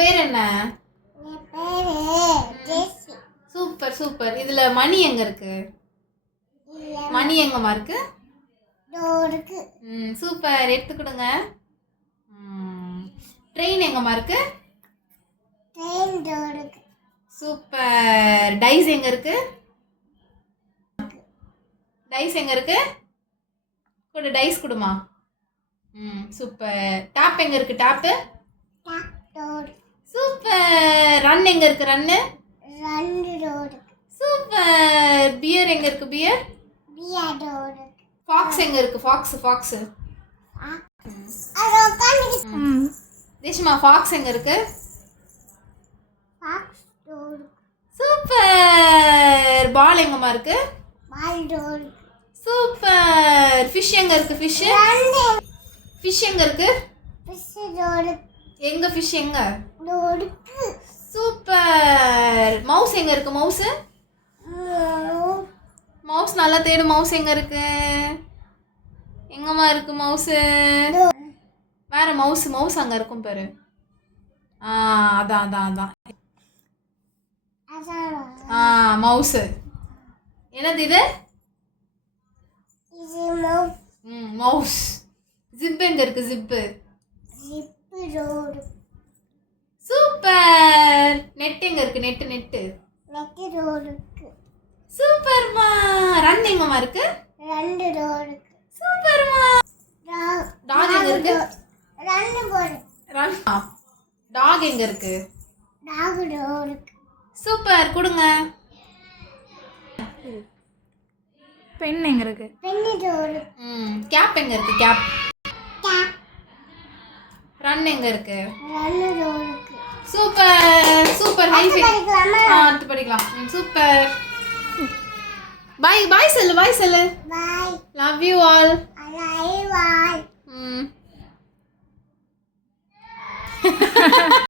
பேர் என்ன? என் பேரு ஜெசி. Super super. இதுல மணி எங்க இருக்கு? மணி எங்கம்மா இருக்கு? இருக்கு. சூப்பர். எடுத்து கொடுங்க. ட்ரெயின் எங்கம்மா இருக்கு? ட்ரெயின் இருக்கு. சூப்பர். டைஸ் எங்க இருக்கு? டைஸ் எங்க இருக்கு? கொடு, டைஸ் கொடுமா. சூப்பர். டாப் எங்க இருக்கு? Top super. ரன் எங்க இருக்கு? Run super. பியர் எங்க இருக்கு? பியர் ஃபாக்ஸ் எங்க இருக்கு? ஃபாக்ஸ் ஃபாக்ஸ் தேஷ்மா ஃபாக்ஸ் எங்க இருக்கு? சூப்பர். பால் எங்கம்மா இருக்கு? சூப்பர். ஃபிஷ் எங்க இருக்கு? ஃபிஷ் ஃபிஷ் எங்க இருக்கு? எங்க ஃபிஷ் எங்க? சூப்பர். மவுஸ் எங்க இருக்கு? மவுஸ் மவுஸ் நல்லா தேடு. மவுஸ் எங்க இருக்கு? எங்கம்மா இருக்கு மவுஸ்? வேற மவுஸ் மவுஸ் அங்க இருக்கும் பாரு. அதான் அதான் அதான். மவுஸ் என்னது இது? மவுஸ். ஜிப் எங்க இருக்கு? Zip super. நெட் எங்க இருக்கு? நெட் நெட்டு சூப்பர்மா. ரன் எங்கம்மா இருக்கு? சூப்பர்மா. டாக் எங்க இருக்கு? ரன் டாக் எங்க இருக்கு? சூப்பர். கொடுங்க. பென் எங்க இருக்கு? கேப் எங்க இருக்கு? கேப். ரன் எங்க இருக்கு? Super super. High five. அடுத்து படிக்கலாம். சூப்பர். பை பை சொல்லு. பை சொல்லு. Bye. Love you all. I love you all.